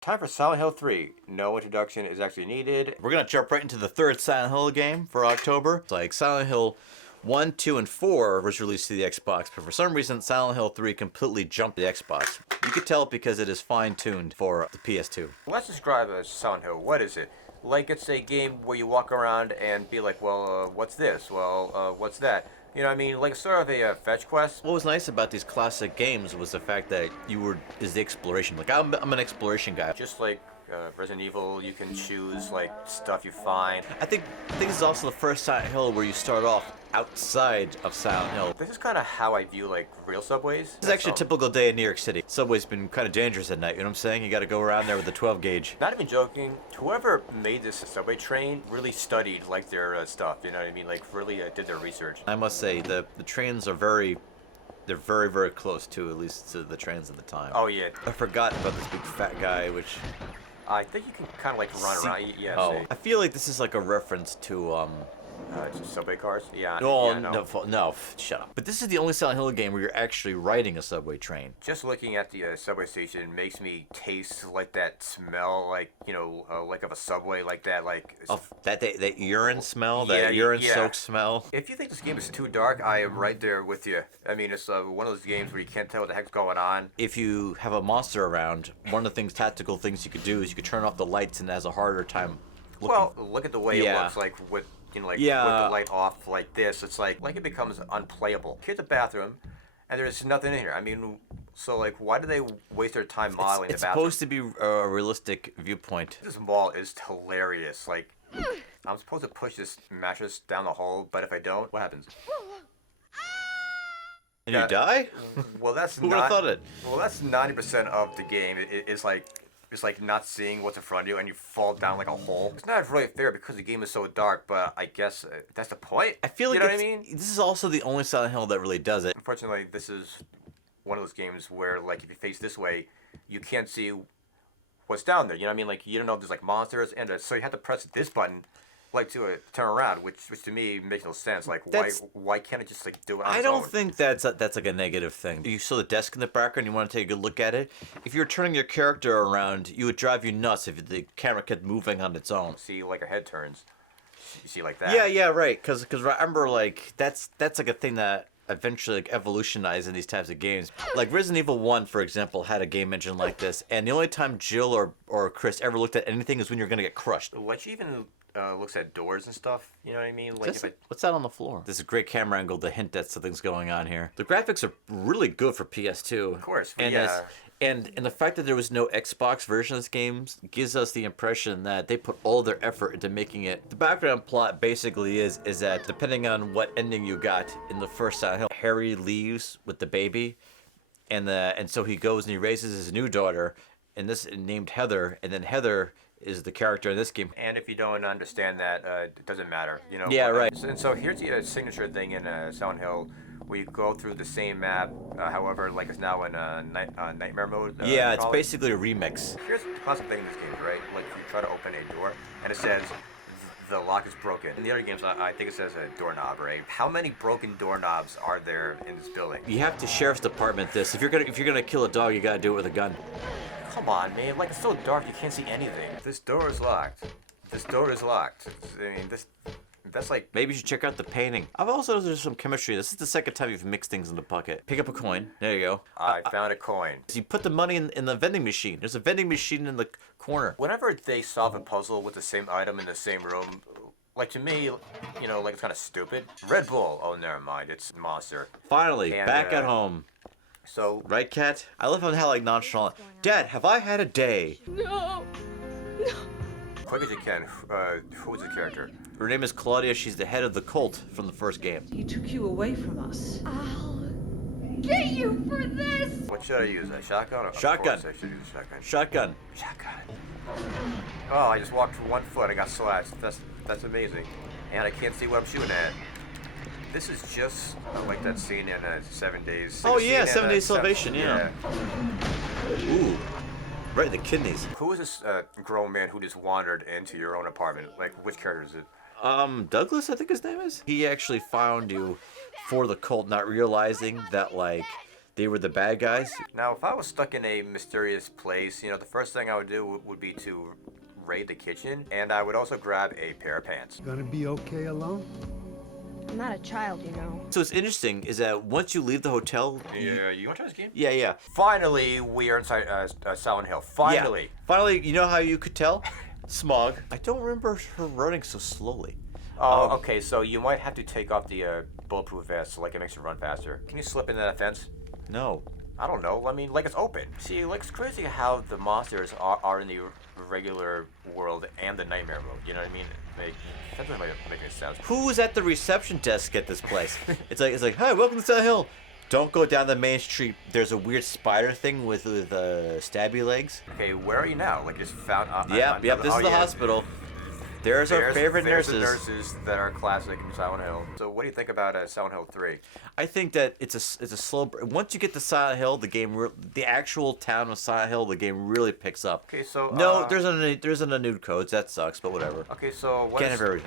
Time for Silent Hill 3. No introduction is actually needed. We're gonna jump right into the third Silent Hill game for October. It's like Silent Hill 1, 2, and 4 was released to the Xbox, but for some reason Silent Hill 3 completely jumped the Xbox. You could tell because it is fine-tuned for the PS2. Let's describe Silent Hill. What is it? Like, it's a game where you walk around and be like, well, what's this? Well, what's that? You know what I mean? Like, sort of a fetch quest. What was nice about these classic games was the fact that is the exploration. Like, I'm an exploration guy. Just like Resident Evil, you can choose, like, stuff you find. I think this is also the first Silent Hill where you start off outside of Silent Hill. This is kind of how I view, like, real subways. This is actually a typical day in New York City. Subway's been kind of dangerous at night, you know what I'm saying? You gotta go around there with the 12 gauge. Not even joking, whoever made this subway train really studied, like, their stuff, you know what I mean? Like, really did their research. I must say, the trains are very, very close to, at least to the trains at the time. Oh, yeah. I forgot about this big fat guy, which... I think you can kind of, like, run around. Yeah, oh, I feel like this is like a reference to, subway cars? Yeah. No, yeah, no, shut up. But this is the only Silent Hill game where you're actually riding a subway train. Just looking at the subway station makes me taste like that smell, like, you know, like of a subway, like that, like... Of that urine smell, yeah, that urine-soaked smell. If you think this game is too dark, I am right there with you. I mean, it's one of those games where you can't tell what the heck's going on. If you have a monster around, one of the tactical things you could do is you could turn off the lights and it has a harder time looking. Well, look at the way it looks like with... You know, like, with the light off like this, it's like it becomes unplayable. Here's a bathroom, and there's nothing in here. I mean, so, like, why do they waste their time modeling the bathroom? It's supposed to be a realistic viewpoint. This mall is hilarious. Like, I'm supposed to push this mattress down the hole, but if I don't, what happens? And you die? Well, that's Who would have thought it? Well, that's 90% of the game. It's like not seeing what's in front of you and you fall down like a hole. It's not really fair because the game is so dark, but I guess that's the point. I feel like you know what I mean? This is also the only Silent Hill that really does it. Unfortunately, this is one of those games where, like, if you face this way, you can't see what's down there. You know what I mean? Like, you don't know if there's, like, monsters, and so you have to press this button, like, to turn around, which to me makes no sense. Like, why can't it just, like, do it on its own? I don't think that's like a negative thing. You saw the desk in the background, you want to take a good look at it. If you're turning your character around, you would drive you nuts if the camera kept moving on its own. See, like, her head turns. You see, like that. Yeah, right. Because remember, like, that's like a thing that eventually, like, evolutionized in these types of games. Like, Resident Evil 1, for example, had a game engine like this, and the only time Jill or Chris ever looked at anything is when you're going to get crushed. Like, she even... looks at doors and stuff, you know what I mean? Like, what's that on the floor? This is a great camera angle to hint at something's going on here. The graphics are really good for PS2. Of course, and yeah. And the fact that there was no Xbox version of this game gives us the impression that they put all their effort into making it. The background plot basically is that depending on what ending you got in the first Silent Hill, Harry leaves with the baby, and so he goes and he raises his new daughter, and this named Heather, and then Heather is the character in this game. And if you don't understand that, it doesn't matter, you know? Yeah, right. And so here's the signature thing in Silent Hill, where you go through the same map, however, like it's now in nightmare mode. Yeah, it's basically a remix. Here's the classic thing in this game, right? Like, you try to open a door, and it says, the lock is broken. In the other games, I think it says a doorknob, right? How many broken doorknobs are there in this building? You have to sheriff's department this. If you're gonna kill a dog, you gotta do it with a gun. Come on, man. Like, it's so dark you can't see anything. This door is locked. This door is locked. I mean, that's like... Maybe you should check out the painting. I've also noticed there's some chemistry. This is the second time you've mixed things in the bucket. Pick up a coin. There you go. I found a coin. So you put the money in the vending machine. There's a vending machine in the corner. Whenever they solve a puzzle with the same item in the same room, like, to me, you know, like, it's kind of stupid. Red Bull. Oh, never mind. It's Monster. Finally, back at home. So... Right, Kat? I love how like nonchalant. Dad, have I had a day? No. Quick as you can, who is the character? Her name is Claudia. She's the head of the cult from the first game. He took you away from us. I'll get you for this. What should I use? A shotgun? Shotgun. Of course I should use a shotgun. Shotgun. Shotgun. Oh, I just walked with 1 foot. I got slashed. That's amazing. And I can't see what I'm shooting at. This is just like that scene in 7 Days. Oh yeah, 7 Days Salvation. Yeah. Ooh. Right in the kidneys. Who is this grown man who just wandered into your own apartment? Like, which character is it? Douglas, I think his name is. He actually found you for the cult, not realizing that, like, they were the bad guys. Now, if I was stuck in a mysterious place, the first thing I would do would be to raid the kitchen, and I would also grab a pair of pants. Gonna be okay alone? I'm not a child, you know. So what's interesting is that once you leave the hotel, Yeah, you want to try this game? yeah. Finally, we are inside Silent Hill. Finally. Yeah. Finally, you know how you could tell? Smog. I don't remember her running so slowly. Oh, okay, so you might have to take off the bulletproof vest so, it makes you run faster. Can you slip into that fence? No. I don't know. I mean, it's open. See, it's crazy how the monsters are in the regular world and the nightmare mode. You know what I mean? That doesn't make any sense. Who was at the reception desk at this place? it's like, hi, welcome to Silent Hill. Don't go down the main street. There's a weird spider thing with stabby legs. Okay, where are you now? You just found... Yep, this is the hospital. There's our favorite nurses. The nurses that are classic in Silent Hill. So what do you think about Silent Hill 3? I think that it's a slow... Once you get to Silent Hill, the actual town of Silent Hill, the game really picks up. Okay, so... No, there isn't a nude codes. That sucks, but whatever. Okay, so... Can't have everything.